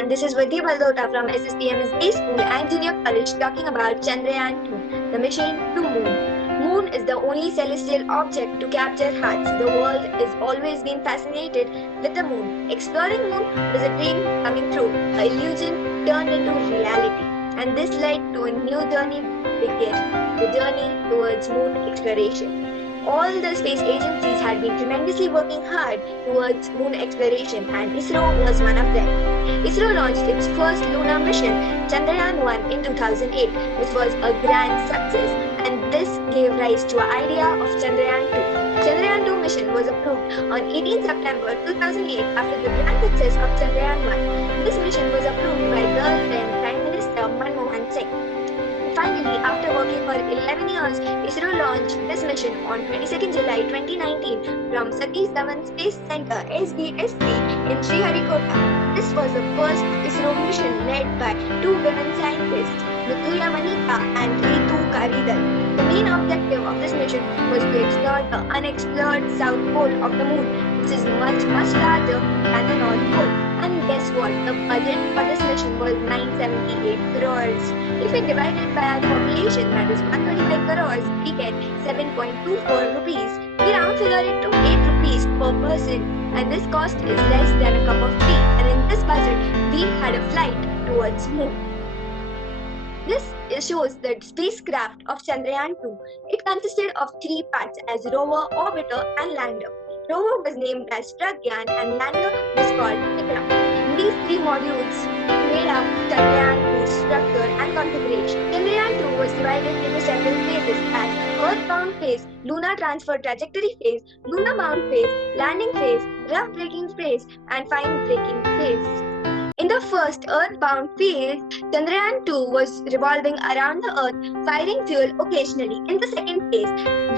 everyone, this is Vidhi Baldota from SSPM Space School and Junior College talking about Chandrayan-2, the mission to Moon. Moon is the only celestial object to capture hearts. The world has always been fascinated with the Moon. Exploring Moon was a dream coming true, an illusion turned into reality. And this led to a new journey began, the journey towards Moon exploration. All the space agencies had been tremendously working hard towards moon exploration, and Isro was one of them. Isro launched its first lunar mission, Chandrayan-1, in 2008, which was a grand success, and this gave rise to an idea of Chandrayan-2. Chandrayan-2 mission was approved on 18 September 2008 after the grand success of Chandrayan-1. This mission was approved by then Prime Minister Manmohan Singh. Finally, after working for 11 years, Isro launched this mission on 22nd July 2019 from Satish Dhawan Space Center SDSC in Sriharikota. This was the first Isro mission led by two women scientists, Muthuya Manika and Ritu Karidal. The main objective of this mission was to explore the unexplored south pole of the moon, which is much larger than the north pole. And guess what? The budget for this mission was 978 crores. If we divide it by our population, that is 125 crores, we get 7.24 rupees. We round figure it to 8 rupees per person, and this cost is less than a cup of tea. And in this budget, we had a flight towards moon. This shows the spacecraft of Chandrayan-2. It consisted of three parts as rover, orbiter, and lander. Rover was named as Pragyan and lander was called Vikram. These three modules made up Chandrayan-2's structure and configuration. Chandrayan-2 was divided into several phases as Earth-bound phase, lunar transfer trajectory phase, lunar-bound phase, landing phase, rough braking phase, and fine braking phase. In the first Earth-bound phase, Chandrayan-2 was revolving around the Earth, firing fuel occasionally. In the second phase,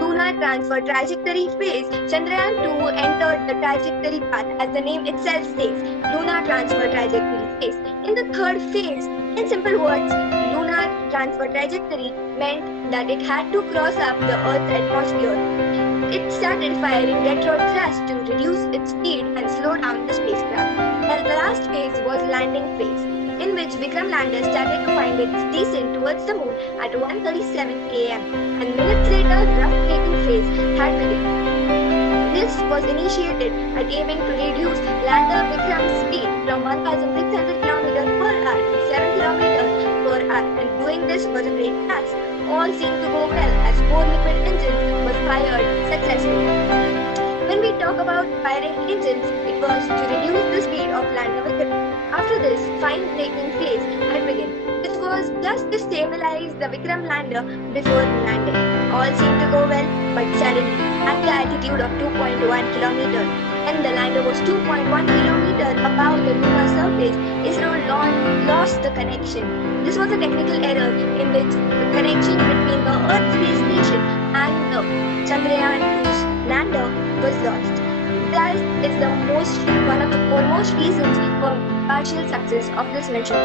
lunar transfer trajectory phase, Chandrayan-2 entered the trajectory path as the name itself says, lunar transfer trajectory phase. In the third phase, in simple words, lunar transfer trajectory meant that it had to cross up the Earth's atmosphere. It started firing retro thrust to reduce its speed and slow down the spacecraft. And the last phase was landing phase, in which Vikram lander started to find its descent towards the moon at 1:37 a.m. and minutes later, rough braking phase had begun. This was initiated at aiming to reduce lander Vikram's speed from 1,600 km per hour to 7 km per hour, and doing this was a great task. All seemed to go well as 4 liquid engines were fired successfully. When we talk about firing engines, it was to reduce the speed of lander Vikram. After this, fine braking phase had begun. This was just to stabilize the Vikram lander before landing. All seemed to go well, but suddenly, at the altitude of 2.1 km, and the lander was 2.1 km above the lunar surface, Isro lost the connection. This was a technical error in which the connection between the Earth space station and the Chandrayan-2's lander was lost. That is one of the foremost reasons for partial success of this mission.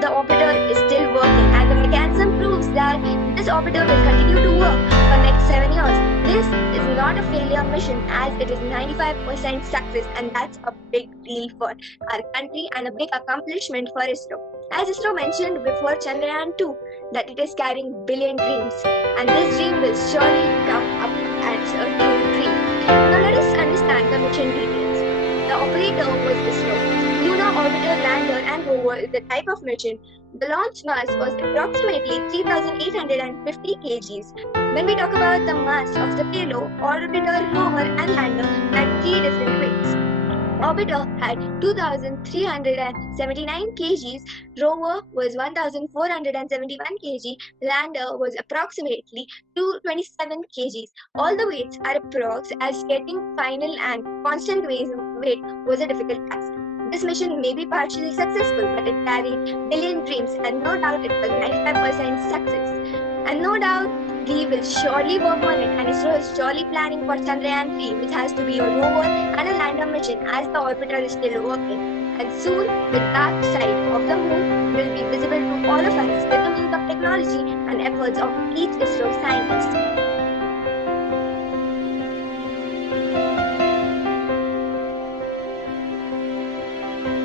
The orbiter is still working, and the mechanism proves that this orbiter will continue to work for next 7 years. This is not a failure mission as it is 95% success, and that's a big deal for our country and a big accomplishment for Isro. As Isro mentioned before Chandrayan-2 that it is carrying billion dreams, and this dream will surely come up as a true dream. Now let us understand the mission details. The operator was Isro. Lunar orbiter, lander and rover is the type of mission. The launch mass was approximately 3,850 kgs. When we talk about the mass of the payload, orbiter, rover and lander had three different weights. Orbiter had 2,379 kgs, rover was 1,471 kg, lander was approximately 227 kgs. All the weights are approx as getting final and constant weight was a difficult task. This mission may be partially successful, but it carried billion dreams, and no doubt it was 95% success. And no doubt we will surely work on it, and Isro is surely planning for Chandrayan-3, which has to be a rover and a lander mission as the orbiter is still working. And soon, the dark side of the moon will be visible to all of us with the means of technology and efforts of each Isro scientist.